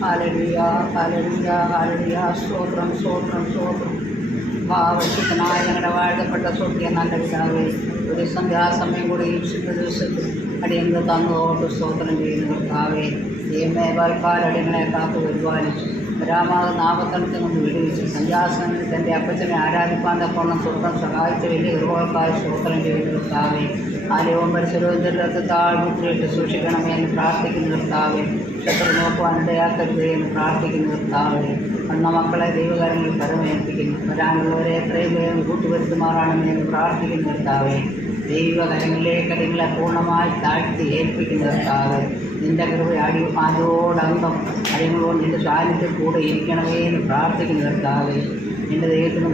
Hallelujah hallelujah hallelujah. സ്തോത്രം സ്തോത്രം സ്തോത്രം. ഭാവശുദ്ധനായ ഞങ്ങളുടെ വാഴ്ത്തപ്പെട്ട സ്വർഗീയ നല്ല പിതാവേ, ഒരു സന്ധ്യാസമയം കൂടി ഈ ശുദ്ധ ദിവസത്തിൽ അടിയങ്ങൾ തന്നതോട്ട് സ്തോത്രം ചെയ്യുന്ന കർത്താവേ, ദൈവമേ വാൽക്കാലടിയങ്ങളെ കാത്തു പരിപാലിച്ചു രാമാകുന്ന ആപത്തണത്തിൽ നിന്ന് വിടുവിച്ചു സന്ധ്യാസനത്തിൽ തൻ്റെ അപ്പച്ചനെ ആരാധിപ്പാൻ തക്കോണം സ്വർഗം സഹായിച്ച വലിയ കൃപകൾക്കായി സ്തോത്രം ചെയ്യുന്ന കർത്താവേ, ആലയവും പരിസരവും താഴ്മുട്ടിയിട്ട് സൂക്ഷിക്കണമേ എന്ന് പ്രാർത്ഥിക്കുന്ന കർത്താവേ, ശത്രു നോക്കുവാൻ ഇടയാക്കരുതേ എന്ന് പ്രാർത്ഥിക്കുന്ന കർത്താവേ, വന്ന മക്കളെ ദൈവകാര്യങ്ങളിൽ പരമേൽപ്പിക്കുന്നു, വരാനുള്ളവരെ എത്രയും വേഗം കൂട്ടുവരുത്തുമാറാണമേ എന്ന് പ്രാർത്ഥിക്കുന്ന കർത്താവേ, ദൈവകരങ്ങളിലേക്ക് നിങ്ങളെ പൂർണ്ണമായി താഴ്ത്തി ഏൽപ്പിക്കുന്ന കർത്താവേ, നിൻ്റെ കൃപ ആദ്യോടന്തം അടിയങ്ങളോട് നിൻ്റെ സാന്നിധ്യം കൂടെ ഇരിക്കണമേ എന്ന് പ്രാർത്ഥിക്കുന്ന കർത്താവേ, എൻ്റെ ദൈവത്തിന്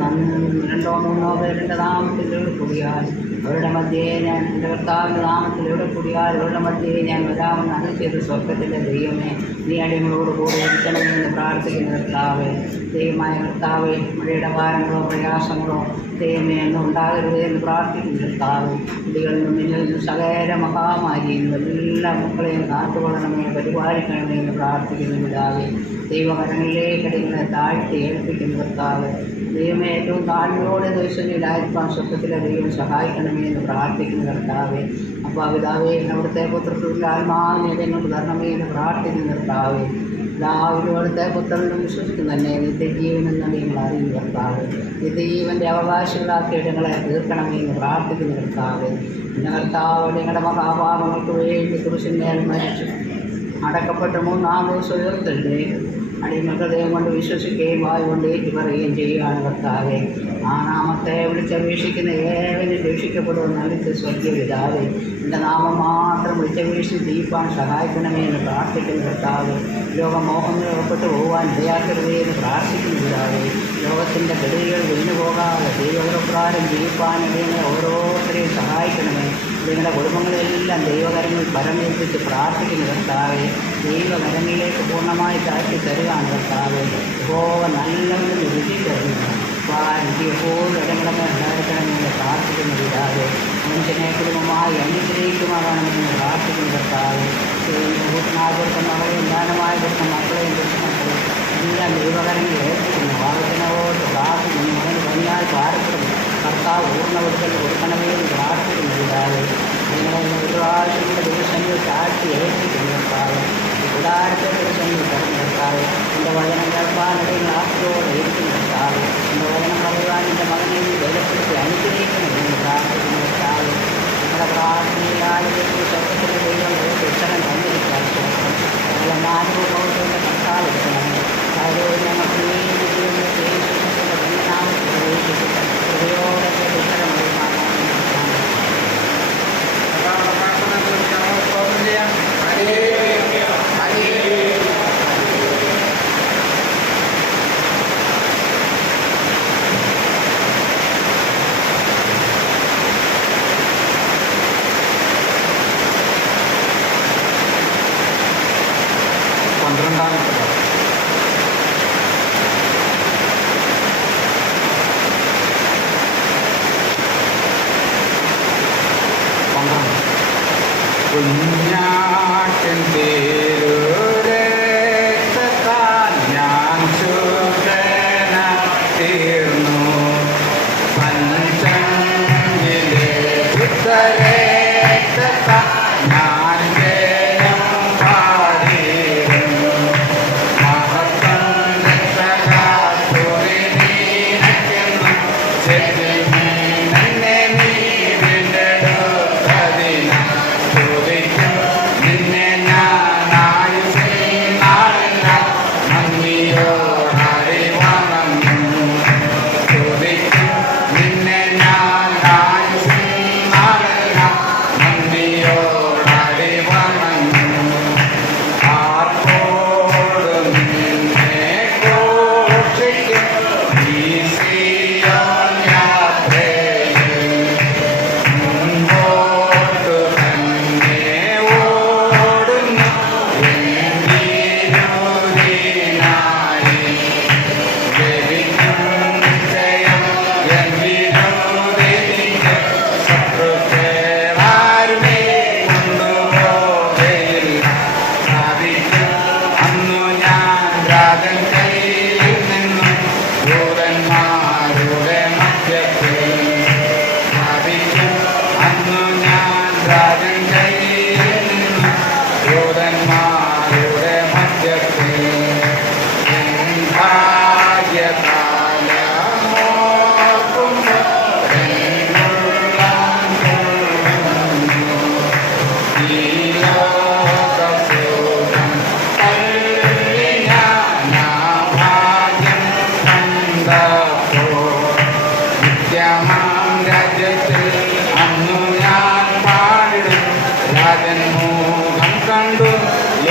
2-3 പേരുടെ നാമത്തിൽ കൂടിയാൽ അവരുടെ മധ്യേ ഞാൻ എൻ്റെ കർത്താവിൻ്റെ നാമത്തിൽ എവിടെ കൂടിയാൽ അവരുടെ മധ്യേ ഞാൻ വരാമെന്ന് അന്ന് ചെയ്ത സ്വർഗത്തിൻ്റെ ദൈവമേ, നീ അടിയങ്ങളോട് കൂടെ ഇരിക്കണമെന്ന് പ്രാർത്ഥിക്കുന്ന കർത്താവേ, ദൈവമായ കർത്താവേ, മഴയുടെ ഭാരങ്ങളോ പ്രയാസങ്ങളോ ദൈവമേ ഒന്നും ഉണ്ടാകരുത് എന്ന് പ്രാർത്ഥിക്കുന്ന കർത്താവേ, കുട്ടികളിൽ നിന്നും സകല മഹാമാരിയും എല്ലാ മക്കളെയും കാത്തുകൊള്ളണമേ പരിപാലിക്കണമേ എന്ന് പ്രാർത്ഥിക്കുന്ന പിതാവേ, ദൈവകരങ്ങളിലേക്ക് അടിയങ്ങളെ താഴ്ത്തി ഏൽപ്പിക്കുന്ന കർത്താവേ, ദൈവമേ ഏറ്റവും താഴ്മയോടെ ദിവസങ്ങളിലായിരിക്കാൻ സ്വപ്നത്തിലെ ദൈവം സഹായിക്കണമേ എന്ന് പ്രാർത്ഥിക്കുന്ന കർത്താവേ, അപ്പോൾ പിതാവേ അവിടുത്തെ പുത്രത്തിൻ്റെ ആത്മാവിനെ ഞങ്ങൾക്ക് തരണമേ എന്ന് പ്രാർത്ഥിക്കുന്ന കർത്താവേ, എല്ലാവരും അവിടുത്തെ പുത്രനും വിശ്വസിക്കും തന്നെ നിത്യജീവനെന്ന് നിങ്ങൾ അറിയുന്ന കർത്താവേ, നിത്യജീവൻ്റെ അവകാശങ്ങളാക്കി ഇടങ്ങളെ തീർക്കണമേ എന്ന് പ്രാർത്ഥിക്കുന്ന കർത്താവേ, പിന്നെ കർത്താവ് നിങ്ങളുടെ മഹാപാപങ്ങൾക്ക് വേണ്ടി കുരിശിന്മേൽ മരിച്ചു അടക്കപ്പെട്ട് 3-ാം ദിവസം ഉയർത്തല്ലേ അടിയങ്ങൾക്ക് ദൈവം കൊണ്ട് വിശ്വസിക്കുകയും വായു കൊണ്ട് ഏറ്റുപറയുകയും ചെയ്യുകയാണ് കർത്താവേ, ആ നാമത്തെ വിളിച്ചപേക്ഷിക്കുന്ന ഏവരും രക്ഷിക്കപ്പെടുമെന്ന് അറിയിച്ച സ്വർഗീയ പിതാവേ, എൻ്റെ നാമം മാത്രം വിളിച്ചപേക്ഷിച്ച് ജീവിക്കാൻ സഹായിക്കണമേ എന്ന് പ്രാർത്ഥിക്കുന്ന കർത്താവേ, ലോകമോഹങ്ങൾ ഉറപ്പെട്ടു പോകാൻ ഇടയാക്കരുതേ എന്ന് പ്രാർത്ഥിക്കുന്ന പിതാവേ, ലോകത്തിൻ്റെ കെടുതികൾ വീണു പോകാതെ ദൈവപ്രകാരം ജീവിക്കാൻ ഇടയങ്ങളെ ഓരോരുത്തരെയും സഹായിക്കണമേ, നിങ്ങളുടെ കുടുംബങ്ങളെല്ലാം ദൈവകരങ്ങൾ പരമേൽപ്പിച്ച് പ്രാർത്ഥിക്കുന്ന കർത്താവേ, ദൈവകരങ്ങളിലേക്ക് പൂർണ്ണമായി താഴ്ത്തി തരുകയാണ് കർത്താവേ, നല്ലവണ്ണം രുചിച്ചറിയുന്നു എപ്പോഴും ഇടങ്ങളെ ഉണ്ടായിരിക്കണമെന്ന് പ്രാർത്ഥിക്കുന്ന പിതാവേ, മനുഷ്യനെ കുടുംബമായി അനുഗ്രഹിക്കുമാറാണെന്ന് പ്രാർത്ഥിക്കുന്ന കർത്താവേ, കൂട്ടനാകുന്ന മകളെയും ദാനമായി കൊടുക്കുന്ന മക്കളെയും കൊച്ചുമക്കളെയും എല്ലാം ദൈവകരങ്ങൾ ഏൽപ്പിക്കുന്നു, വാഹനോട് പ്രാർത്ഥിക്കുന്നു, അവന് ഭംഗിയായി പാരപ്പെടുന്നു കർത്താവ് പൂർണ്ണവടുക്കൽ കൊടുക്കണമേ എന്ന് പ്രാർത്ഥിക്കുന്നു പിതാവേ, നിങ്ങളെ ഒരു പ്രാവശ്യം കൂടെ ദിവസങ്ങൾ താഴ്ത്തി ഏൽപ്പിക്കുന്നു കർത്താവ്, കൂടാരത്തെ ദിവസങ്ങൾ പറഞ്ഞു കർത്താവ്, എൻ്റെ വചനം കേൾക്കാനിടയിൽ ആത്മയോടെ ഇരിക്കുന്നു കർത്താവ്, എൻ്റെ വചനം പറയുവാൻ എൻ്റെ മകനെ ബലപ്പെടുത്തി അനുഗ്രഹിക്കണമെന്ന് പ്രാർത്ഥിക്കുന്നു കർത്താവ്, നമ്മുടെ പ്രാർത്ഥനയിലായ സ്വർഗത്തിൻ്റെ ദൈവം ഉത്തരം തന്നിരിക്കാൻ ശേഷം ഞങ്ങളെ മാനവബോധത്തിൻ്റെ കർത്താവ് എടുക്കണം, അതായത് ഞങ്ങൾക്ക് വേണ്ടി ദൈവത്തെ നാമത്തിൽ പ്രവേശിച്ചിട്ട് ഹൃദയോടൊക്കെ ഉത്തരം കുഞ്ഞാട്ടിൻ തീരുരക്തത്താൽ ഞാൻ ശുദ്ധന തീർന്നു, പഞ്ചങ്ങിലെ ശുദ്ധരക്തത്താൽ ഞാൻ ജയം പാടിയിരുന്നു, മഹത്വം രക്തകാസുരിനീനക്കെന്നും ചെല്ലുമേ എന്നെ നീ വീണ്ടെടുത്തതിനാൽ നിന്നെ ഞാൻ ആയുസിനാളെല്ലാം നന്ദിയോടായി വണങ്ങുന്നു, ചോദിക്കും നിന്നെ ഞാൻ ആയുസിനാളെല്ലാം രാജൻമോഹം കണ്ടു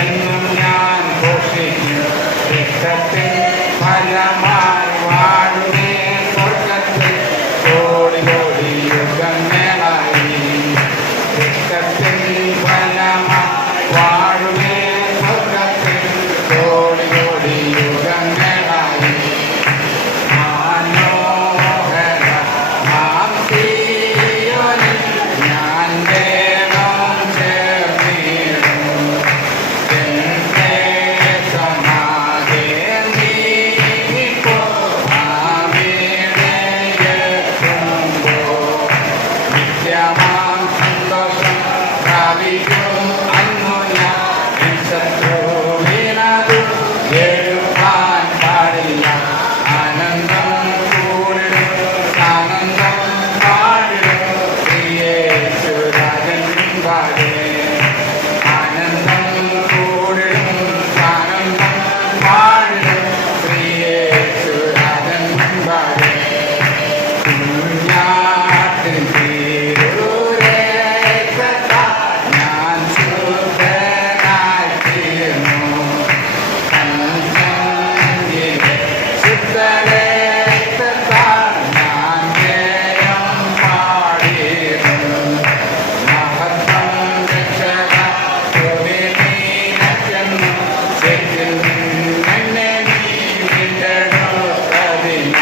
എന്നും ഞാൻ ഘോഷിക്കും രക്തത്തിൽ ഫലമായി വാഴുമേ സ്വർഗത്തിൽ കോടി കോടി യുഗങ്ങളായി രക്തത്തിൽ ഫലമായി വാഴുമേ സ്വർഗത്തിൽ കോടി കോടി യുഗങ്ങളായി മനോഹര നാം സിയോനിൽ ഞാൻ വേഗം ചേർന്നിടും എന്റെ സമാധി നീങ്ങിപ്പോ അവിടെ എത്തുമ്പോൾ നിത്യമാം സന്തോഷം പ്രാപിക്കും അന്നു ഞാൻ എൻ ശത്രുവിനതു എടുപ്പാൻ പാടില്ല ആനന്ദം കൂടിടും ആനന്ദം പാടിടും യേശുരാജൻ പാടേ ആനന്ദം കൂടിടും ആനന്ദം പാടിടും യേശുരാജൻ പാടേ കുഞ്ഞാട്ടിൻ തിരുരക്തത്താൽ ഞാൻ ശുദ്ധനായി തീർന്നു കഞ്ചങ്കിലെ ശുദ്ധരക്തത്താൽ ഞാൻ ജയം പാടിയിരുന്നു മഹത്വം രക്ഷക സ്തുതിനീനക്കെന്നും ശരിക്കും എന്നെ നീ വീണ്ടെടുത്തതിന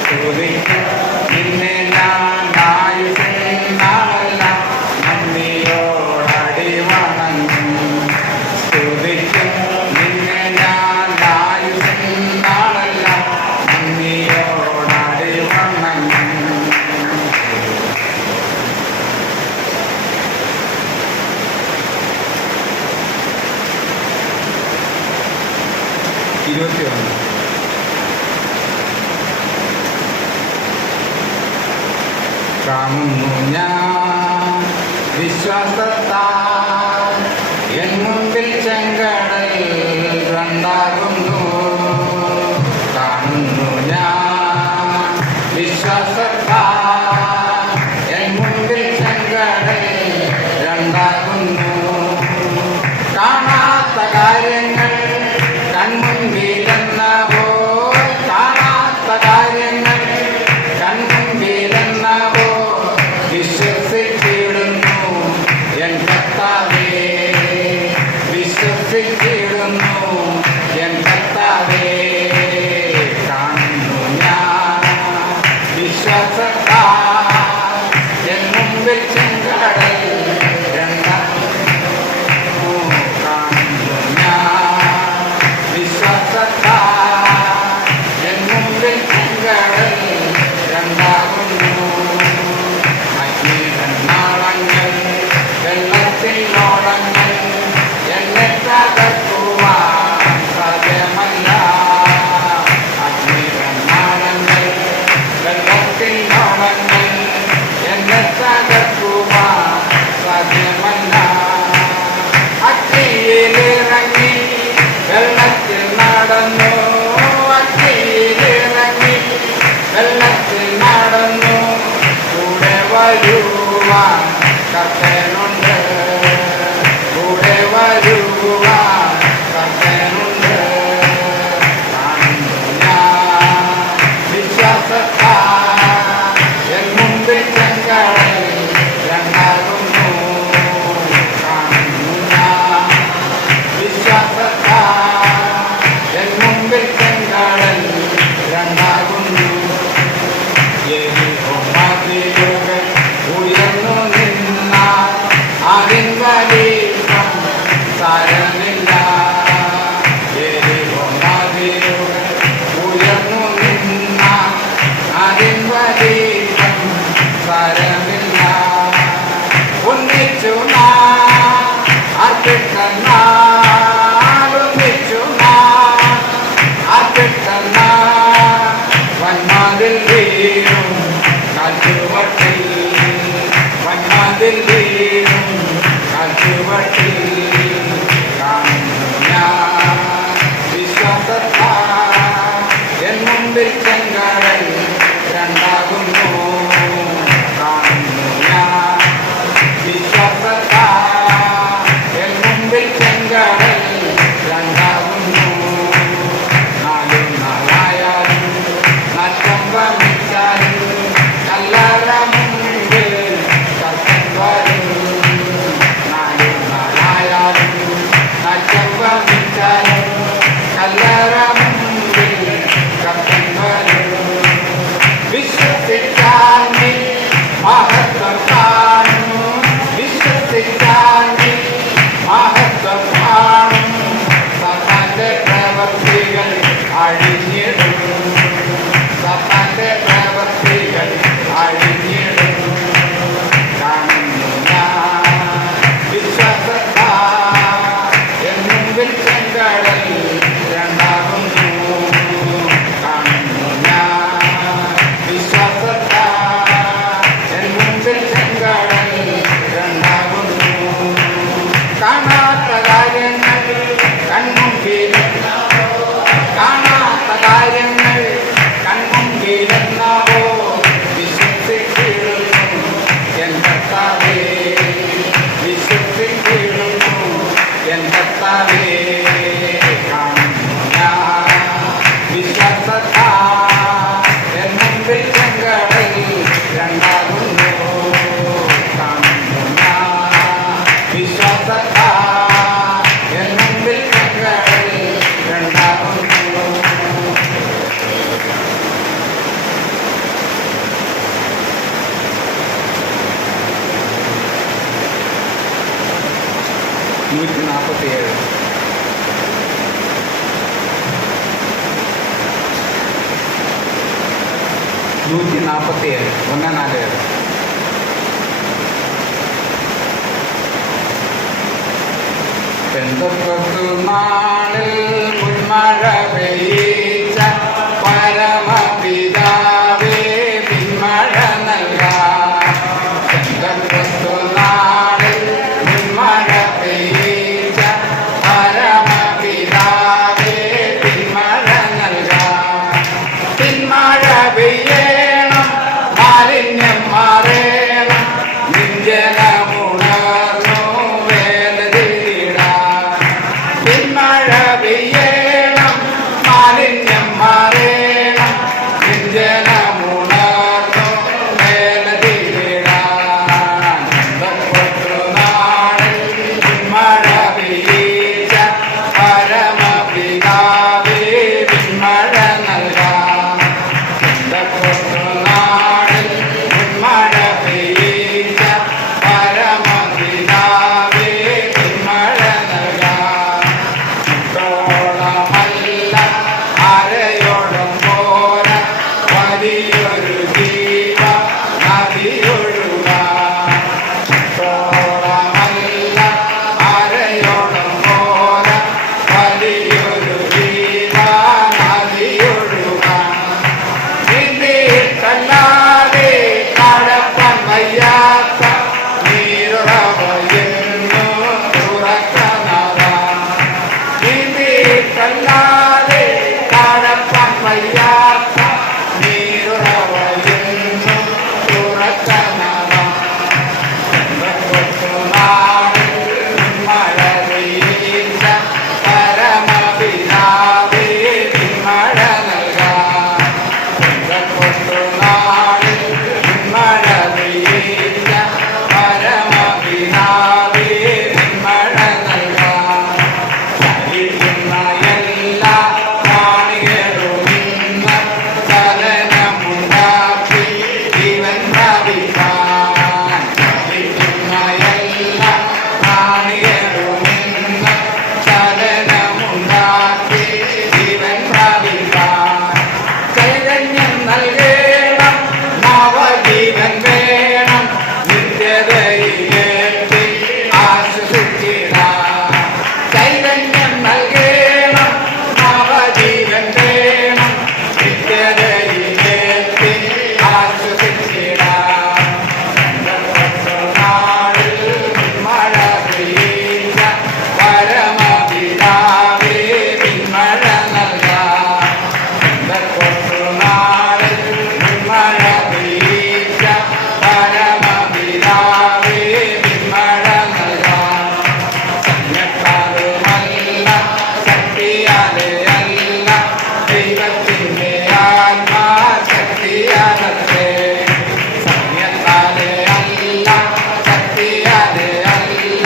സ്തുതിക്കും നിന്നെ ഞാൻ ആയുസ്സിൻ നാളെല്ലാം നന്ദിയോടടി വണങ്ങും സ്തുതിക്കും നിന്നെ ഞാൻ ആയുസ്സിൻ നാളെല്ലാം നന്ദിയോടടി വണങ്ങും. ഇരുപത്തിയൊന്ന് കാണുന്നു ഞാൻ വിശ്വാസത്താൽ എൻ മുമ്പിൽ ചെങ്കടൽ രണ്ടാകുന്നു കാണുന്നു ഞാൻ വിശ്വാസത്താൽ എൻ മുമ്പിൽ ചെങ്കടൽ രണ്ടാകുന്നു കാണാത്ത കാര്യങ്ങൾ കൺമുൻപിലെന്നവോ കാണാത്ത കാര്യങ്ങൾ കൺമുൻപിലെന്നവോ വിശ്വസിച്ചിടുന്നു എൻ കർത്താവേ വിശ്വസിച്ചിടുന്നു എൻ കർത്താവേ കാണുന്നു ഞാൻ വിശ്വാസത്താൽ എൻ മുമ്പിൽ ചെങ്കടൽ രണ്ടാകുന്നു കാണുന്നു ഞാൻ വിശ്വാസത്താൽ എൻ മുമ്പിൽ ചെങ്കടൽ രണ്ടാകുന്നു അഗ്നിനാളങ്ങൾ വെള്ളത്തിൽ ഓളങ്ങൾ എന്നെ തകർക്കുവാൻ സാധ്യമല്ല അഗ്നിനാളങ്ങൾ വെള്ളത്തിൽ ഓളങ്ങൾ എന്നെ തകർക്കുവാൻ സാധ്യമല്ല അഗ്നിയിലിറങ്ങി വെള്ളത്തിൽ നടന്നു അഗ്നിയിലിറങ്ങി വെള്ളത്തിൽ നടന്നു കൂടെ വരുവാൻ കർത്തനുണ്ട് കൂടെ വരുവാൻ കർത്തനുണ്ട് കാണുന്നു ഞാൻ വിശ്വാസത്താൽ എൻ മുമ്പിൽ ചെങ്കടൽ രണ്ടാകുന്നു കാണുന്നു ഞാൻ വിശ്വാസത്താൽ എൻ മുമ്പിൽ ചെങ്കടൽ രണ്ടാകുന്നു യെരിഹോ മതിലുകൾ ഉയർന്നു നിന്നാൽ അതിൻ വലിപ്പം സാരമില്ല യെരിഹോ മതിലുകൾ ഉയർന്നു നിന്നാൽ അതിൻ വലിപ്പം സാരമില്ല ഒന്നിച്ചു നാം അർപ്പിക്കന്നാൽ ഒന്നിച്ചു നാം അർപ്പിക്കന്നാൽ വന്മതിൽ വീഴും കാറ്റുവട്ടിൽ വന്മതിൽ വീഴും കാറ്റുവട്ടിൽ കാണുന്നു ഞാൻ വിശ്വാസത്താൽ എൻ മുമ്പിൽ ചെങ്കടൽ രണ്ടാകുന്നു കാണുന്നു ഞാൻ വിശ്വാസത്താൽ കർത്താവേ വിശ്വസിച്ചിടുന്നു എൻ കർത്താവേ കാണുന്നു ഞാൻ വിശ്വാസത്താ എൻ മുമ്പിൽ ചെങ്കടൽ രണ്ടാകുന്നു കാണുന്നു ഞാൻ വിശ്വാസത്താ എൻ മുമ്പിൽ ചെങ്കടൽ രണ്ടാകുന്നു. നൂറ്റി 47 147 പെന്തക്കോസ്തു നാളിൽ മുൻമഴ പെയ്ച്ച പരമപിതാവേ പിന്മഴ നൽകാം. പെന്തക്കോസ്തു നാളിൽ മുൻമഴ പെയ്ച്ച പരമപിതാവേ പിന്മഴ നൽകാം. പിന്മഴ പെയ്യണം മാലിന്യം മാറേണം നിഞ്ജനമുണർന്നു വേദതിടാൻ. പിന്മഴ പെയ്യണം മാലിന്യം മാറേണം നിഞ്ജനമുണർന്നു വേദതിടാൻ. നാളിൽ പിന്മഴ പെയ്ച്ച പരമപിതാവേ പിന്മഴ നൽകാം. നാളിൽ പിന്മഴ പെയ്ച്ച പരമപിതാവേ പിന്മഴ നൽകാം. ോളമല്ല അരയോളം പോര വലിയൊരു ജീവ നദിയൊഴുകാം. ോളമല്ല അരയോളം പോര വലിയൊരു ജീവ നദിയൊഴുകാം. നീന്തല്ലാതെ കടപ്പാൻ വയ്യാത്ത നീരുറവയെന്നു തുറക്കണതാം. നീന്തല്ലാതെ കടപ്പാൻ വയ്യാത്ത നീരുറവയെന്നു തുറക്കണതാം. നാളിൽ മഴ പെയ്ച്ച പരമപിതാവേ പിന്മഴ നൽകാം. നാളിൽ മഴ പെയ്ച്ച പരമപിതാവേ പിന്മഴ നൽകാം. ചലിക്കുന്ന എല്ലാ പ്രാണികളും ഇന്ന് ചലനമുണ്ടാക്കി ജീവൻ പ്രാപിക്കാൻ. ചലിക്കുന്ന എല്ലാ പ്രാണികളും ഇന്ന് ചലനമുണ്ടാക്കി ജീവൻ പ്രാപിക്കാൻ. ചൈതന്യം നൽകേണം നവജീവൻ വേണം നിത്യതയിലെത്തി ആശ്വസിച്ചിടാം. ചൈതന്യം നൽകേണം നവജീവൻ വേണം നിത്യതയിലെത്തി ആശ്വസിച്ചിടാം. നാളിൽ മഴ പെയ്ച്ച പരമപിതാവേ പിന്മഴ നൽകാം. നാളിൽ മഴ പെയ്ച്ച പരമപിതാവേ പിന്മഴ നൽകാം. സൈന്യത്താലുമല്ല ശക്തിയാലെ അല്ല ദൈവത്തിൻ്റെ ആത്മാശക്തിയാലത്രേ. സൈന്യത്താലെ അല്ല ശക്തിയാലെ അല്ല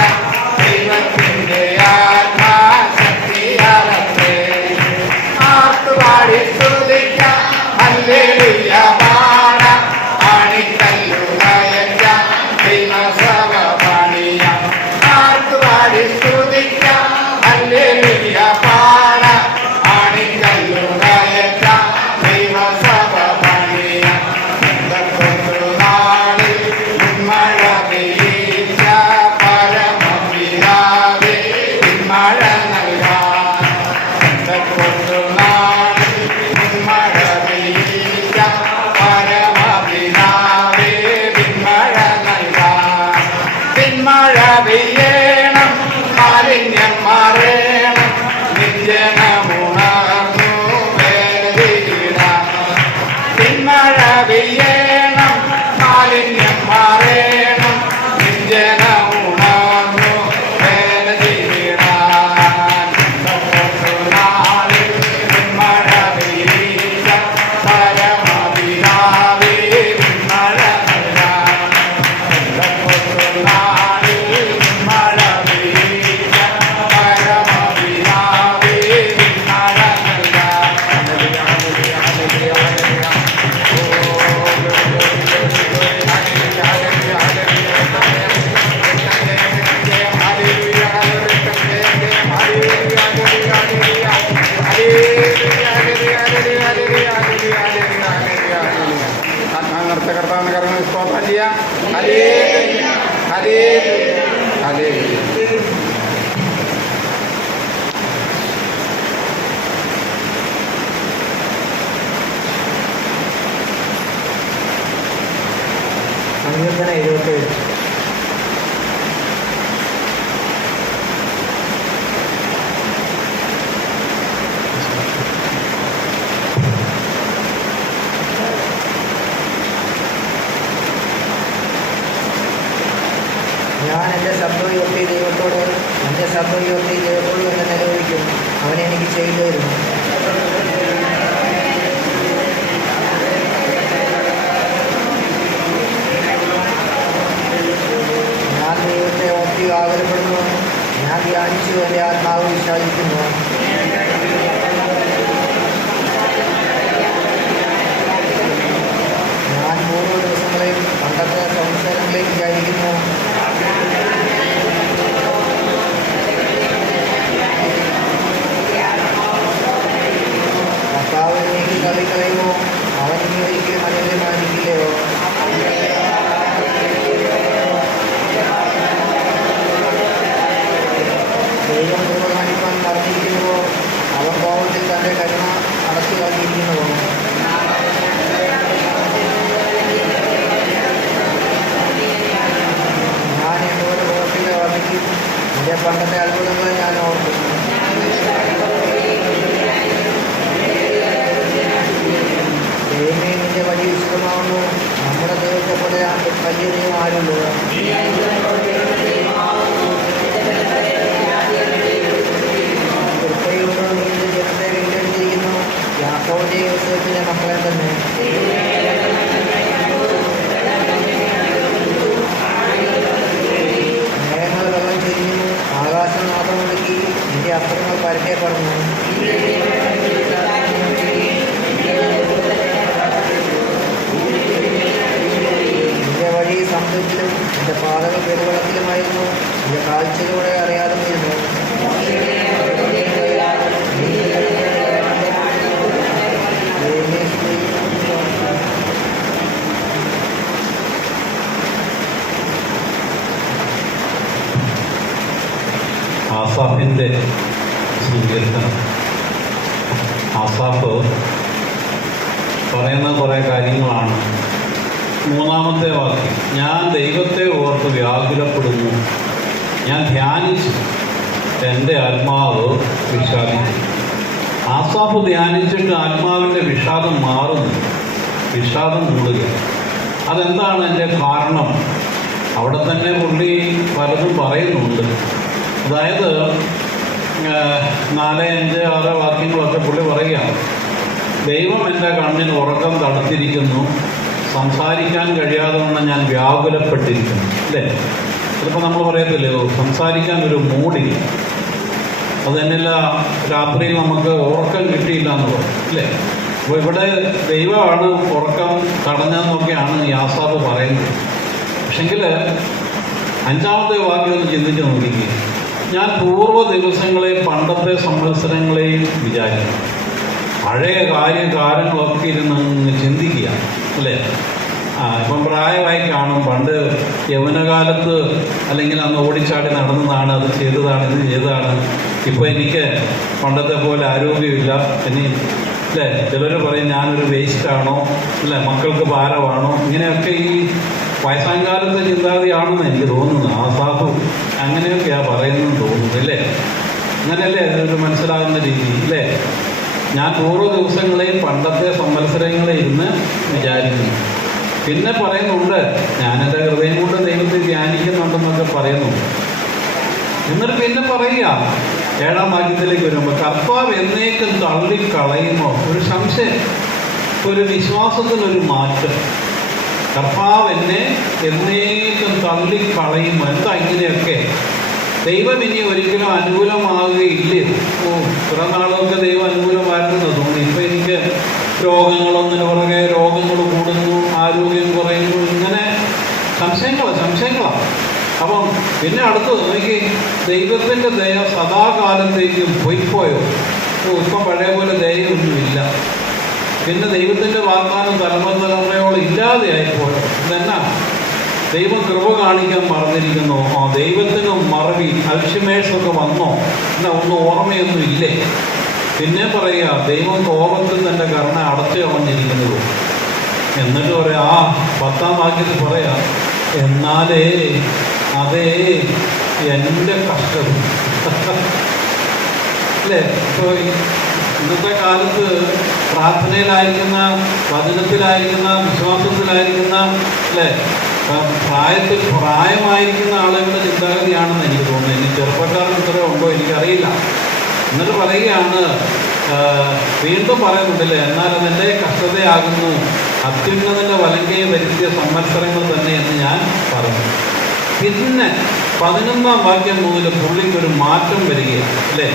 ദൈവത്തിൻ്റെ ആത്മാശക്തിയാലത്രേ. ആർത്തുപാടി സ്തുതിക്കാം ഹല്ലേലൂയ പാടാം. ആണിക്കല്ലുകയറ്റ ദൈവസഭ പണിയാം. ആർത്തുപാടി സ്തുതിക്കാം ഹല്ലേലൂയ പാടാം. ആണിക്കല്ലുകയറ്റ ദൈവസഭ പണിയാം. നാളിൽ മഴ പെയ്ച്ച പരമപിതാവേ പിന്മഴ നൽകാം. നാളിൽ മഴ പെയ്ച്ച പരമപിതാവേ പിന്മഴ നൽകാം. പിന്മഴ പെയ്യണം മാലിന്യം മാറേണം നിഞ്ജനമുണർന്നു വേദതിടാം. പിന്മഴ പെയ്യണം മാലിന്യം മാറേണം ഹല്ലേലൂയ ഹല്ലേലൂയ. സങ്കീർത്തന 77. ഞാൻ എൻ്റെ ശബ്ദം ഉയർത്തി ദൈവത്തോട് എൻ്റെ ശബ്ദം ഉയർത്തി ദൈവത്തോട് എന്ന് നിലവിളിക്കും, അവൻ എനിക്ക് ചെയ്തു തരുന്നു. ഞാൻ ദൈവത്തെ ഓർത്തി ആഗ്രഹപ്പെടുന്നു, ഞാൻ ധ്യാനിച്ചു എൻ്റെ ആത്മാവ് വിശ്വസിക്കുന്നു. ഞാൻ ഓരോ ദിവസങ്ങളെയും പണ്ടത്തെ സംവത്സരങ്ങളെയും വിചാരിക്കുന്നു. കർത്താവ് എനിക്ക് തള്ളിക്കളയുമോ? അവൻ ഇനി ഒരിക്കലും അനുഗ്രഹമായിരിക്കില്ലയോ? ദൈവം കൃപ കാണിക്കാൻ മറന്നിരിക്കുന്നുവോ? അവൻ കോപത്തിൽ തൻ്റെ കരുണ അടച്ചു കളഞ്ഞിരിക്കുന്നുവോ? ഞാൻ എന്നോട് പ്രവർത്തികൾ വർദ്ധിക്കും, എൻ്റെ പണ്ടത്തെ അത്ഭുതങ്ങൾ ഞാൻ ഓർക്കും. ദൈവമേ, നിന്റെ വഴി വിശുദ്ധമാവുന്നു. നമ്മുടെ ദൈവത്തെ പോലെ വലിയ ദൈവം ആരുള്ളൂ? കൃപയോട് നീ നിന്റെ ജനത്തെ വീണ്ടെടുത്തിരിക്കുന്നു, യാക്കോബിന്റെ യോസേഫിന്റെ മക്കളെ തന്നെ. മേഘങ്ങൾ വെള്ളം ചെരിഞ്ഞു, ആകാശം നാഥമൊഴുക്കി, നിന്റെ അസ്ത്രങ്ങൾ പരക്കെ പറഞ്ഞു. നിന്റെ വഴി സമുദ്രത്തിലും നിന്റെ പാതകൾ പെരുവെള്ളത്തിലുമായിരുന്നു, നിന്റെ കാഴ്ചയിലൂടെ അറിയാതെ പോയിരുന്നു. ആസാഫിൻ്റെ സങ്കീർത്തനം. ആസാഫ് പറയുന്ന കുറേ കാര്യങ്ങളാണ്. മൂന്നാമത്തെ വാക്യം, ഞാൻ ദൈവത്തെ ഓർത്ത് വ്യാകുലപ്പെടുന്നു, ഞാൻ ധ്യാനിച്ചു, എൻ്റെ ആത്മാവ് വിഷാദിച്ചു. ആസാഫ് ധ്യാനിച്ചിട്ട് ആത്മാവിൻ്റെ വിഷാദം മാറുന്നു, വിഷാദം മൂടുക. അതെന്താണ് എൻ്റെ കാരണം? അവിടെ തന്നെ പുള്ളി പലതും പറയുന്നുണ്ട്. അതായത് 4, 5, 6 വാക്യങ്ങളൊക്കെ പുള്ളി പറയുകയാണ്. ദൈവം എൻ്റെ കണ്ണിന് ഉറക്കം തടുത്തിരിക്കുന്നു, സംസാരിക്കാൻ കഴിയാതെ വണ്ണം ഞാൻ വ്യാകുലപ്പെട്ടിരിക്കുന്നു. അല്ലേ? ചിലപ്പോൾ നമ്മൾ പറയത്തില്ലേ, സംസാരിക്കാൻ ഒരു മൂടില്ല. അത് തന്നെയല്ല, രാത്രിയിൽ നമുക്ക് ഉറക്കം കിട്ടിയില്ല എന്ന് പറയും. അല്ലേ? അപ്പോൾ ഇവിടെ ദൈവമാണ് ഉറക്കം തടഞ്ഞതെന്നൊക്കെയാണ് ആസാഫ് പറയുന്നത്. പക്ഷെങ്കിൽ 5-ാമത്തെ വാക്യം ഒന്ന് ചിന്തിച്ച് നോക്കിക്കുക. ഞാൻ പൂർവ്വ ദിവസങ്ങളെ പണ്ടത്തെ സംവത്സരങ്ങളെയും വിചാരിക്കും. പഴയ കാര്യങ്ങളൊക്കെ ഇരുന്ന് ചിന്തിക്കുക. അല്ലേ? ഇപ്പം പ്രായമായി കാണും. പണ്ട് യൗവനകാലത്ത് അല്ലെങ്കിൽ അന്ന് ഓടിച്ചാടി നടന്നതാണ്, അത് ചെയ്തതാണ്, ഇത് ചെയ്തതാണ്. ഇപ്പോൾ എനിക്ക് പണ്ടത്തെ പോലെ ആരോഗ്യമില്ല. ഇനി അല്ലേ, ചിലർ പറയും ഞാനൊരു വേസ്റ്റാണോ, അല്ലേ, മക്കൾക്ക് ഭാരമാണോ, ഇങ്ങനെയൊക്കെ ഈ വയസ്സാങ്കാലത്തെ ചിന്താഗതിയാണെന്ന് എനിക്ക് തോന്നുന്നു. ആസാഫ് അങ്ങനെയൊക്കെയാണ് പറയുന്നതെന്ന് തോന്നുന്നു. അല്ലേ? അങ്ങനെയല്ലേ അതൊരു മനസ്സിലാകുന്ന രീതി. അല്ലേ? ഞാൻ പൂർവ്വ ദിവസങ്ങളെയും പണ്ടത്തെ സംവത്സരങ്ങളെ ഇരുന്ന് വിചാരിക്കുന്നു. പിന്നെ പറയുന്നുണ്ട്, ഞാനെൻ്റെ ഹൃദയം കൊണ്ട് ദൈവത്തെ ധ്യാനിക്കുന്നുണ്ടെന്നൊക്കെ പറയുന്നു. എന്നിട്ട് പിന്നെ പറയുക 7-ാം വാക്യത്തിലേക്ക് വരുമ്പോൾ, കർത്താവ് എന്നേക്കും തള്ളിക്കളയുമോ? ഒരു സംശയം, ഒരു വിശ്വാസത്തിനൊരു മാറ്റം. കർത്താവ് എന്നെ എന്നേക്കും തള്ളിക്കളയുമോ? എന്താ ഇങ്ങനെയൊക്കെ? ദൈവം ഇനി ഒരിക്കലും അനുകൂലമാകുകയില്ലേ? കുറെ നാളൊക്കെ ദൈവം അനുകൂലമായിരുന്നു തോന്നി. ഇപ്പം എനിക്ക് രോഗങ്ങളൊന്നിന് പുറകെ രോഗങ്ങൾ കൂടുന്നു, ആരോഗ്യം കുറയുന്നു, ഇങ്ങനെ സംശയങ്ങളാണ്. അപ്പം പിന്നെ അടുത്ത് നോക്കി, ദൈവത്തിൻ്റെ ദയ സദാകാലത്തേക്കും പൊയ്പോയോ? ഇപ്പം പഴയ പോലെ ദയൊന്നുമില്ല. പിന്നെ ദൈവത്തിൻ്റെ വാഗ്ദാനം തലമുറയോളം ഇല്ലാതെയായിപ്പോയോ? ഇതെന്നാ? ദൈവം കൃപ കാണിക്കാൻ മറന്നിരിക്കുന്നു. ദൈവത്തിനും മറവി അൽഷിമേഴ്സൊക്കെ വന്നോ എന്നാ ഒന്നും ഓർമ്മയൊന്നും ഇല്ലേ? പിന്നെ പറയുക ദൈവം കോപത്തിൽ തൻ്റെ കരുണ അടച്ചു കളഞ്ഞിരിക്കുന്നത്. എന്നിട്ട് പറയാം 10-ാം വാക്യത്തിൽ പറയാം, എന്നാലേ അതേ എൻ്റെ കഷ്ടത. അല്ലേ? ഇപ്പോൾ ഇന്നത്തെ കാലത്ത് പ്രാർത്ഥനയിലായിരിക്കുന്ന, വചനത്തിലായിരിക്കുന്ന, വിശ്വാസത്തിലായിരിക്കുന്ന, അല്ലേ, പ്രായമായിരിക്കുന്ന ആളുകളുടെ ചിന്താഗതിയാണെന്ന് എനിക്ക് തോന്നുന്നത്. ഇനി ചെറുപ്പക്കാർക്ക് ഇത്ര ഉണ്ടോ എനിക്കറിയില്ല. എന്നിട്ട് പറയുകയാണ്, വീണ്ടും പറയുന്നുണ്ടല്ലേ, എന്നാൽ അതെൻ്റെ കഷ്ടതയാകുന്നു, അത്യുന്നതൻ്റെ വലങ്കയെ വരുത്തിയ സംവത്സരങ്ങൾ തന്നെ എന്ന് ഞാൻ പറഞ്ഞു. പിന്നെ 11-ാം വാക്യം മുതൽ പുള്ളിക്കൊരു മാറ്റം വരികയാണ്. അല്ലേ?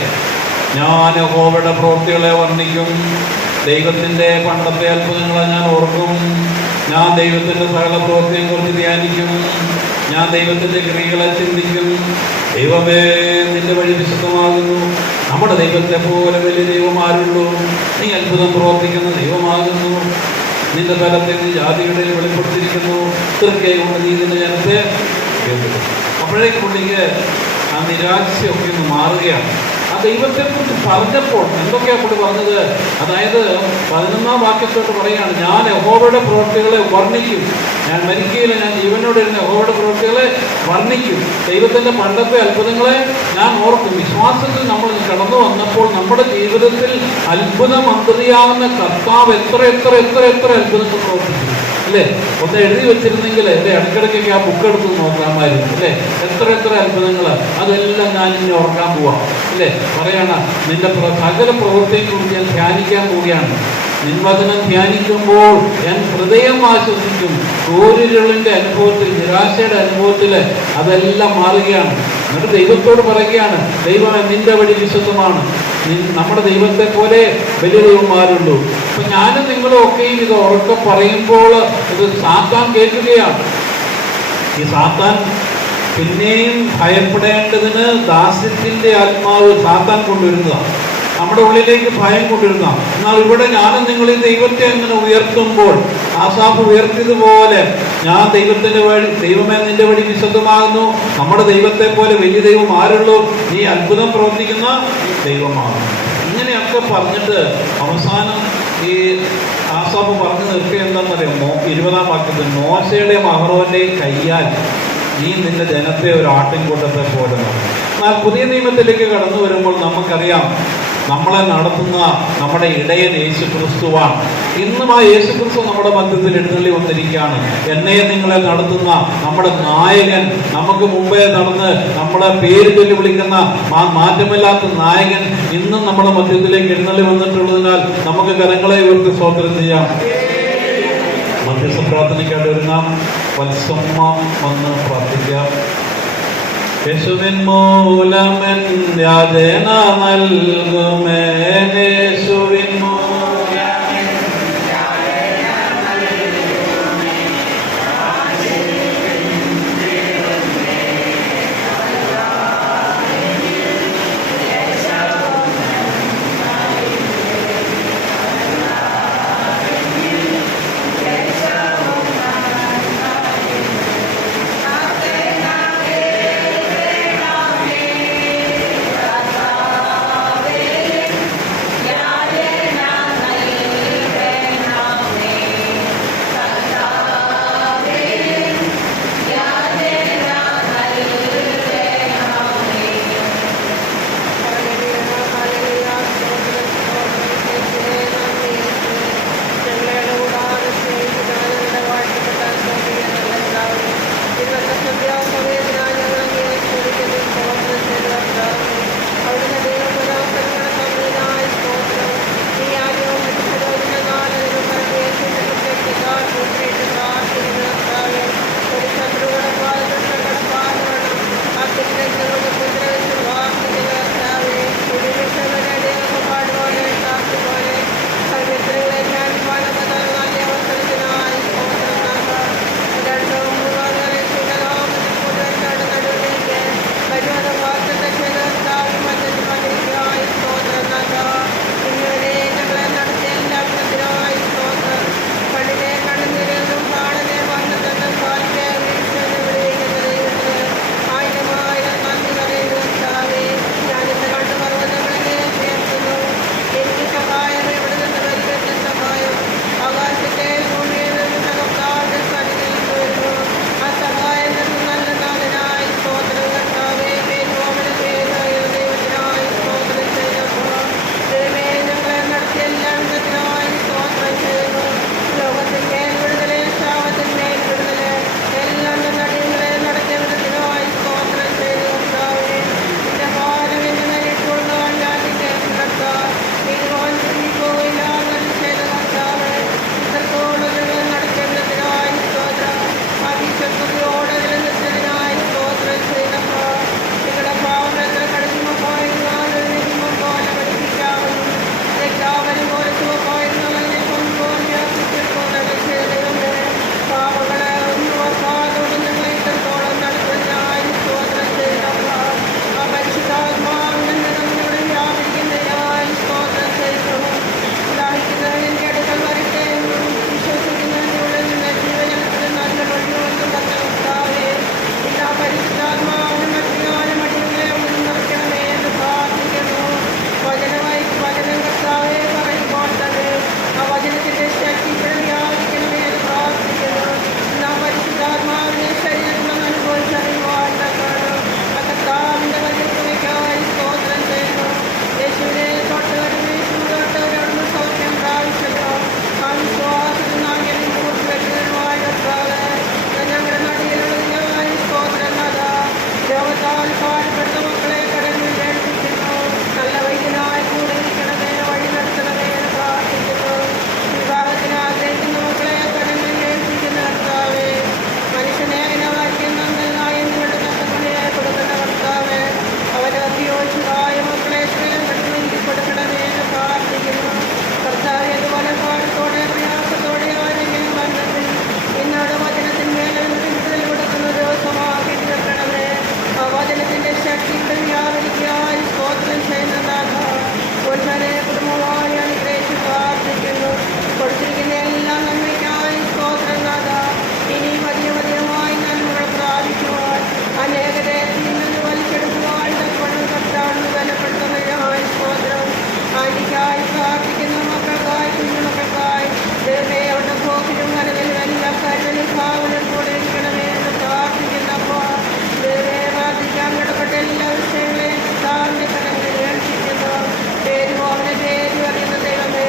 ഞാൻ യഹോവയുടെ പ്രവൃത്തികളെ വർണ്ണിക്കും, ദൈവത്തിൻ്റെ പണ്ടത്തെ അത്ഭുതങ്ങളെ ഞാൻ ഓർക്കും, ഞാൻ ദൈവത്തിൻ്റെ സകല പ്രവൃത്തിയെ കുറിച്ച് ധ്യാനിക്കും, ഞാൻ ദൈവത്തിൻ്റെ ക്രിയകളെ ചിന്തിക്കും. ദൈവമേ, നിന്റെ വഴി വിശുദ്ധമാകുന്നു, നമ്മുടെ ദൈവത്തെ പോലെ വലിയ ദൈവമാരുള്ളൂ, നീ അത്ഭുതം പ്രവർത്തിക്കുന്ന ദൈവമാകുന്നു, നിന്റെ ബലത്തെ നീ ജാതികളിൽ വെളിപ്പെടുത്തിയിരിക്കുന്നു, തൃക്കൈ കൊണ്ട് നീ നിന്റെ ജനത്തെ കേൾക്കുന്നു. അപ്പോഴേക്കും പുള്ളിക്ക് ആ നിരാശയൊക്കെ ഒന്ന് മാറുകയാണ്. ആ ദൈവത്തെക്കുറിച്ച് പറഞ്ഞപ്പോൾ എന്തൊക്കെയാണ് പുള്ളി പറഞ്ഞത്? അതായത് 11-ാം വാക്യത്തോട്ട് പറയുകയാണ്, ഞാൻ യഹോവയുടെ പ്രവൃത്തികളെ വർണ്ണിക്കും, ഞാൻ മരിക്കയില്ല, ഞാൻ ജീവനോട് ഇരുന്ന യഹോവയുടെ പ്രവൃത്തികളെ വർണ്ണിക്കും, ദൈവത്തിൻ്റെ പണ്ടത്തെ അത്ഭുതങ്ങളെ ഞാൻ ഓർക്കും. വിശ്വാസത്തിൽ നമ്മൾ കടന്നു വന്നപ്പോൾ നമ്മുടെ ജീവിതത്തിൽ അത്ഭുതം അന്തറിയാവുന്ന കർത്താവ് എത്ര എത്ര എത്ര എത്ര അത്ഭുതങ്ങൾ പ്രവർത്തിച്ചു. അല്ലേ? ഒന്ന് എഴുതി വെച്ചിരുന്നെങ്കിൽ അല്ലേ, ഇടയ്ക്കിടയ്ക്കൊക്കെ ആ ബുക്ക് എടുത്ത് നോക്കാമായിരുന്നു. അല്ലേ? എത്ര എത്ര അത്ഭുതങ്ങൾ, അതെല്ലാം ഞാൻ ഇനി ഓർക്കാൻ പോവാം. അല്ലേ? പറയാണ്, നിന്റെ സകല പ്രവൃത്തിയെക്കുറിച്ച് ഞാൻ ധ്യാനിക്കാൻ പോവുകയാണ്. നിൻവചനം ധ്യാനിക്കുമ്പോൾ ഞാൻ ഹൃദയം ആശ്വസിക്കും. സൂര്യരുളിൻ്റെ അനുഭവത്തിൽ, നിരാശയുടെ അനുഭവത്തിൽ അതെല്ലാം മാറുകയാണ്. എന്നിട്ട് ദൈവത്തോട് പറയുകയാണ്, ദൈവമേ, നിന്റെ വഴി വിശുദ്ധമാണ്, നമ്മുടെ ദൈവത്തെ പോലെ വലിയ ദൈവന്മാരുള്ളൂ. അപ്പൊ ഞാനും നിങ്ങളും ഒക്കെയും ഇത് ഉറക്കെ പറയുമ്പോൾ ഇത് സാത്താൻ കേൾക്കുകയാണ്. ഈ സാത്താൻ പിന്നെയും ഭയപ്പെടേണ്ടതിന് ദാസ്യത്തിൻ്റെ ആത്മാവ് സാത്താൻ കൊണ്ടുവരുന്നതാണ്, നമ്മുടെ ഉള്ളിലേക്ക് ഭയം കൊണ്ടുവരുന്നതാണ്. എന്നാൽ ഇവിടെ ഞാനും നിങ്ങൾ ഈ ദൈവത്തെ അങ്ങനെ ഉയർത്തുമ്പോൾ, ആസാഫ് ഉയർത്തിയതുപോലെ, ഞാൻ ദൈവത്തിൻ്റെ വഴി, ദൈവമേ നിന്റെ വഴി വിശുദ്ധമാകുന്നു, നമ്മുടെ ദൈവത്തെ പോലെ വലിയ ദൈവം ആരുള്ളൂ, നീ അത്ഭുതം പ്രവർത്തിക്കുന്ന ദൈവമാകുന്നു. ഇങ്ങനെയൊക്കെ പറഞ്ഞിട്ട് അവസാനം ഈ ആസാഫ് പറഞ്ഞു നിർത്തിയ എന്താണെന്നറിയാമോ? 20-ാം വാക്യത്തിൽ, മോശയുടെയും അഹറോന്റെയും കയ്യാൽ നീ നിന്റെ ജനത്തെ ഒരു ആട്ടിൻകൂട്ടത്തെ പോലെ നടത്തും. എന്നാൽ പുതിയ നിയമത്തിലേക്ക് കടന്നു വരുമ്പോൾ നമുക്കറിയാം, നമ്മളെ നടത്തുന്ന നമ്മുടെ ഇടയൻ യേശു ക്രിസ്തുവാണ്. ഇന്നും ആ യേശു ക്രിസ്തു നമ്മുടെ മധ്യത്തിൽ എഴുന്നള്ളി വന്നിരിക്കുകയാണ്. എന്നെയും നിങ്ങളെ നടത്തുന്ന നമ്മുടെ നായകൻ, നമുക്ക് മുമ്പേ നടന്ന് നമ്മളെ പേര് ചൊല്ലി വിളിക്കുന്ന മാറ്റമില്ലാത്ത നായകൻ ഇന്നും നമ്മുടെ മധ്യത്തിലേക്ക് എഴുന്നള്ളി വന്നിട്ടുള്ളതിനാൽ നമുക്ക് കരങ്ങളെ ഉയർത്തി സ്തോത്രം ചെയ്യാം. മധ്യസ്ഥ പ്രാർത്ഥനയ്ക്കായിട്ട് ഒരുങ്ങാം. വത്സമ്മ വന്ന് പ്രാർത്ഥിക്കാം. യേശുവിൻ മൂലമെൻ യാചന നൽകുമേ, യേശുവിൻ പരിശുദ്ധാത്മാവിനും മറ്റും അടികളെ ഉണർത്തണമേ എന്ന് പ്രാർത്ഥിക്കുന്നു. വചനം കർത്താവേ പറയുമ്പോൾ തന്നെ ആ വചനത്തിന്റെ ശക്തി പ്രഖ്യാപിക്കണമേ എന്ന് പ്രാർത്ഥിക്കുന്നു. നാം പരിശുദ്ധാത്മാവിനെ ശരീരത്തിൽ അനുഭവിച്ചറിയുവാൻ തക്കണം. ആ കർത്താവിന്റെ വലിയ കൃപയ്ക്കായി സ്തോത്രം ചെയ്യുന്നു. യേശുവിനെ തൊട്ടവരും യേശു തൊട്ടവരോട് സൗഖ്യം പ്രാപിച്ചല്ലോ. ആ വിശ്വാസത്തിൽ നാം കൂട്ടി വെട്ടുവാൻ കർത്താവേ ഞങ്ങളുടെ നടിയിലുള്ളതിനായി സ്തോത്രം നാഥ. രോഗത്താൽ പാടുപെട്ട മക്കളെ കടലിൽ ഏൽപ്പിക്കുന്നു. നല്ല വൈദ്യനായി കൂടെ ഇരിക്കണമേ, വഴി നടത്തണമേ എന്ന് പ്രാർത്ഥിക്കുന്നു. വിവാഹത്തിന് ആഗ്രഹിക്കുന്ന മക്കളെ കടലിൽ ഏൽപ്പിക്കുന്ന കർത്താവേ മനുഷ്യനെ വായിക്കുന്ന നന്നായി നിങ്ങളുടെ തത്വങ്ങളെ കൊടുക്കുന്ന കർത്താവേ അവന് അത്യോഗ്യമായ മക്കളെ ശ്രീലങ്കടലിൽ കൊടുക്കണമേ എന്ന് പ്രാർത്ഥിക്കുന്നു. കർത്താവേ അതുപോലെ പാടത്തോടെ പ്രയാസത്തോടെ ആരെങ്കിലും വന്നെങ്കിൽ എന്നോട് വചനത്തിന്മേൽ വിടുതൽ കൊടുക്കുന്ന ദിവസമാക്കി തീർക്കണമേ. ആ വചനത്തിന്റെ ശക്തിയുടെ വ്യാപരിക്കായി സ്തോത്രം ചെയ്യുന്നതാണ്. ഒരുവനെ കുടുംബമായി അനുഗ്രഹിച്ച് പ്രാർത്ഥിക്കുന്നു. കൊടുത്തിരിക്കുന്ന എല്ലാ നന്മയ്ക്കായി സ്തോത്രം നാഥ. ഇനി വലിയമായി നന്മകൾ പ്രാപിക്കുവാൻ അനേകരെ നിന്ന് വലിച്ചെടുക്കുവാൻ തക്കവണ്ണം കർത്താവിന് ബലപ്പെടുത്തുന്നതിനായി സ്തോത്രം. ആന്റിക്കായി പ്രാർത്ഥിക്കുന്ന മക്കൾക്കായി കുഞ്ഞുമക്കൾക്കായി ദൈവമേ അവരുടെ പോക്കിലും വരവിലും എല്ലാ കരുതലും ഭാവനും കൂടെ ഇരിക്കണമേ എന്ന് പ്രാർത്ഥിക്കുന്നപ്പോൾ ദൈവമേ പ്രാർത്ഥിക്കാൻ കിടപ്പെട്ട എല്ലാ വിഷയങ്ങളെയും കർത്താവിന്റെ കരങ്ങളിൽ ഏൽപ്പിക്കുന്നു. പേരും അവന്റെ പേരും അറിയുന്ന ദൈവമേ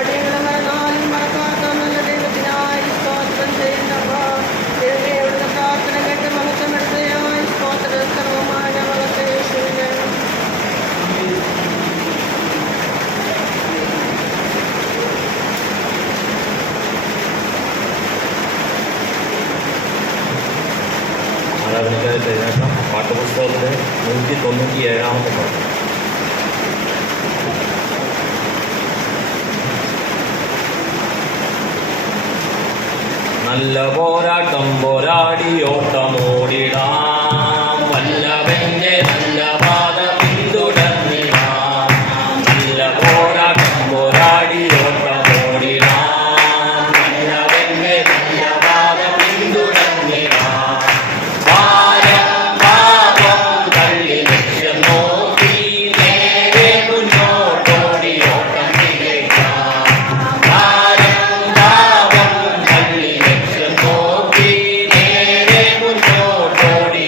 അടിയങ്ങളെ മറന്നാലും മറക്കാത്ത നല്ല ദൈവത്തിനായി സ്തോത്രം ചെയ്യുന്നപ്പോൾ ദൈവമേ അവിടുത്തെ പ്രാർത്ഥന കേട്ട് മഹത്വമെടുത്തതിനായി സ്തോത്രം. സർവമായ മഹത്വ യേശുവിനെ ആരാധനയ്ക്കായി തിരഞ്ഞെടുത്ത പാട്ടുപുസ്തകത്തിലെ 197 പാട്ട്. നല്ല പോരാട്ടം പോരാടി ഓട്ടമോടിടാം, വല്ലവന്റെ നല്ല പാത പിന്തുടർന്നിടാം. നല്ല പോരാട്ടം പോരാടി ഓട്ടമോടിടാം, വല്ലവന്റെ നല്ല പാത പിന്തുടർന്നിടാം. പാപം തള്ളി ലക്ഷ്യം നോക്കി നേരെ മുന്നോട്ടോടി ഓട്ടം തികയ്ക്കാം. പാപം തള്ളി ലക്ഷ്യം നോക്കി നേരെ മുന്നോട്ടോടി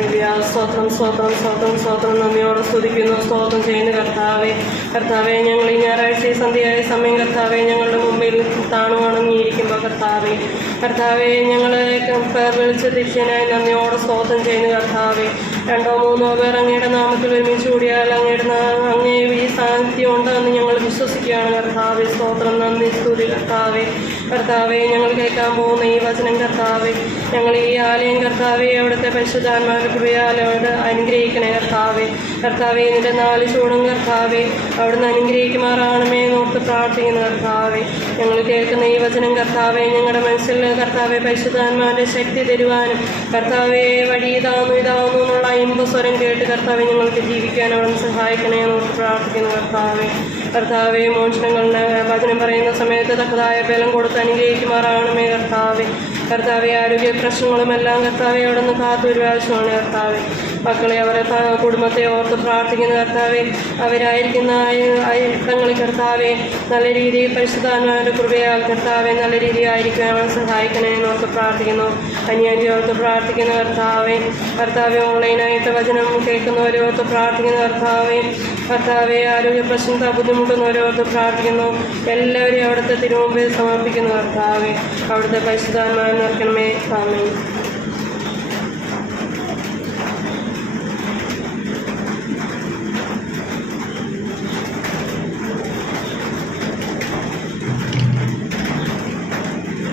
സ്തോത്രം സ്തോത്രം സ്തോത്രം സ്തോത്രം നന്ദിയോടെ സ്തുതിക്കുന്നു. സ്തോത്രം ചെയ്യുന്നു കർത്താവെ. കർത്താവെ, ഞങ്ങൾ ഈ ഞായറാഴ്ച സന്ധ്യയായ സമയം കർത്താവെ ഞങ്ങളുടെ മുമ്പിൽ താണുവണങ്ങിയിരിക്കുമ്പോൾ കർത്താവെ ഞങ്ങളെ പേർ വിളിച്ച് തിരിച്ചതിനായി നന്ദിയോടെ സ്തോത്രം ചെയ്യുന്നു കർത്താവെ. 2 or 3 പേർ അങ്ങയുടെ നാമത്തിൽ ഒരുമിച്ച് കൂടിയാൽ അങ്ങേ ഈ സാന്നിധ്യം ഉണ്ടെന്ന് ഞങ്ങൾ വിശ്വസിക്കുകയാണ് കർത്താവെ. സ്തോത്രം, നന്ദി, സ്തുതി കർത്താവെ. കർത്താവെ, ഞങ്ങൾ കേൾക്കാൻ പോകുന്ന ഈ വചനം കർത്താവെ, ഞങ്ങൾ ഈ ആലയം കർത്താവെ അവിടുത്തെ പരിശുദ്ധാത്മാവിന്റെ കൃപയാൽ അവിടെ അനുഗ്രഹിക്കണേ കർത്താവെ. കർത്താവെ, ഇതിൻ്റെ 4 ചൂടും കർത്താവെ അവിടുന്ന് അനുഗ്രഹിക്കുമാറാണമേ എന്നോർത്ത് പ്രാർത്ഥിക്കുന്നു കർത്താവെ. ഞങ്ങൾ കേൾക്കുന്ന ഈ വചനം കർത്താവെ ഞങ്ങളുടെ മനസ്സിൽ കർത്താവെ പരിശുദ്ധാത്മാവിൻ്റെ ശക്തി തരുവാനും കർത്താവെ വഴി ഇതാവുന്നു എന്നുള്ള ഇമ്പസ്വരം കേട്ട് കർത്താവെ ഞങ്ങൾക്ക് ജീവിക്കാൻ അവിടുന്ന് സഹായിക്കണേ എന്നോർത്ത് പ്രാർത്ഥിക്കുന്നു കർത്താവെ. കർത്താവെ, മോചനങ്ങളുടെ വചനം പറയുന്ന സമയത്ത് തക്കതായ ബലം കൊടുത്ത് അനുഗ്രഹിക്കുമാറാണമേ കർത്താവെ. കർത്താവെ, ആരോഗ്യ പ്രശ്നങ്ങളുമെല്ലാം കർത്താവെ അവിടെ നിന്ന് കാത്തൊരു ആവശ്യമാണ് കർത്താവെ. മക്കളെ, അവരെ കുടുംബത്തെ ഓർത്ത് പ്രാർത്ഥിക്കുന്ന കർത്താവെ, അവരായിരിക്കുന്ന ഇടങ്ങളിൽ കർത്താവെ നല്ല രീതിയിൽ പരിശുദ്ധാത്മാവിൻ്റെ കൃപയാൽ കർത്താവെ നല്ല രീതിയിലായിരിക്കും അവരെ സഹായിക്കണേ എന്നോർത്ത് പ്രാർത്ഥിക്കുന്നു. അന്യാന്റി ഓർത്ത് പ്രാർത്ഥിക്കുന്ന കർത്താവെ ഓൺലൈനായിട്ട് വചനം കേൾക്കുന്നവരോർത്ത് പ്രാർത്ഥിക്കുന്ന കർത്താവെ ആരോഗ്യ പ്രശ്നത്താൽ ബുദ്ധിമുട്ടുന്നവരോർത്ത് പ്രാർത്ഥിക്കുന്നു. എല്ലാവരെയും അവിടുത്തെ തിരുമുമ്പിൽ സമർപ്പിക്കുന്നു കർത്താവെ. അവിടുത്തെ പരിശുദ്ധാത്മാവിനെ നിറയ്ക്കണമേ. ആമേൻ.